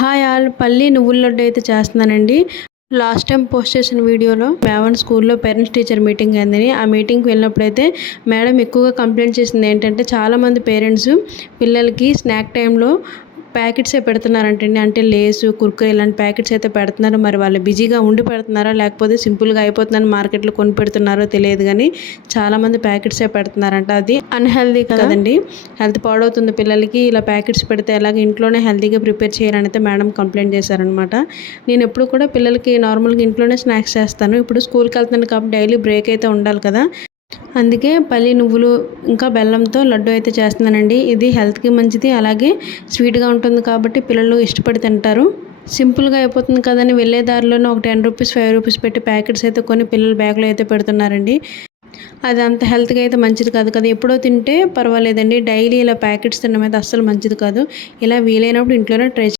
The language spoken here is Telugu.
హాయ్ ఆల్ పల్లి నువ్వుల లడ్డు అయితే చేస్తున్నానండి. లాస్ట్ టైం పోస్ట్ చేసిన వీడియోలో మేవన్ స్కూల్లో పేరెంట్స్ టీచర్ మీటింగ్ అయిందని ఆ మీటింగ్కి వెళ్ళినప్పుడైతే మేడం ఎక్కువగా కంప్లైంట్ చేసింది ఏంటంటే చాలామంది పేరెంట్స్ పిల్లలకి స్నాక్ టైంలో ప్యాకెట్సే పెడుతున్నారంటండి. అంటే లేసు కుర్కురే ఇలాంటి ప్యాకెట్స్ అయితే పెడుతున్నారు. మరి వాళ్ళు బిజీగా ఉండి పెడుతున్నారా లేకపోతే సింపుల్గా అయిపోతుందని మార్కెట్లో కొని పెడుతున్నారో తెలియదు, కానీ చాలామంది ప్యాకెట్సే పెడుతున్నారంట. అది అన్హెల్దీ కదండి, హెల్త్ పాడవుతుంది పిల్లలకి. ఇలా ప్యాకెట్స్ పెడితే అలాగే ఇంట్లోనే హెల్తీగా ప్రిపేర్ చేయాలని అయితే మేడం కంప్లైంట్ చేశారనమాట. నేను ఎప్పుడు కూడా పిల్లలకి నార్మల్గా ఇంట్లోనే స్నాక్స్ చేస్తాను. ఇప్పుడు స్కూల్కి వెళ్తున్నాను కాబట్టి డైలీ బ్రేక్ అయితే ఉండాలి కదా, అందుకే పల్లి నువ్వులు ఇంకా బెల్లంతో లడ్డు అయితే చేస్తున్నానండి. ఇది హెల్త్కి మంచిది, అలాగే స్వీట్గా ఉంటుంది కాబట్టి పిల్లలు ఇష్టపడి తింటారు. సింపుల్గా అయిపోతుంది కదని వెళ్ళే దారిలోనే ఒక 10 రూపీస్ 5 రూపీస్ పెట్టి ప్యాకెట్స్ అయితే కొన్ని పిల్లల బ్యాగ్లో అయితే పెడుతున్నారండి. అది అంత హెల్త్గా అయితే మంచిది కాదు కదా. ఎప్పుడో తింటే పర్వాలేదండి, డైలీ ఇలా ప్యాకెట్స్ తినడం అయితే అస్సలు మంచిది కాదు. ఇలా వీలైనప్పుడు ఇంట్లోనే ట్రై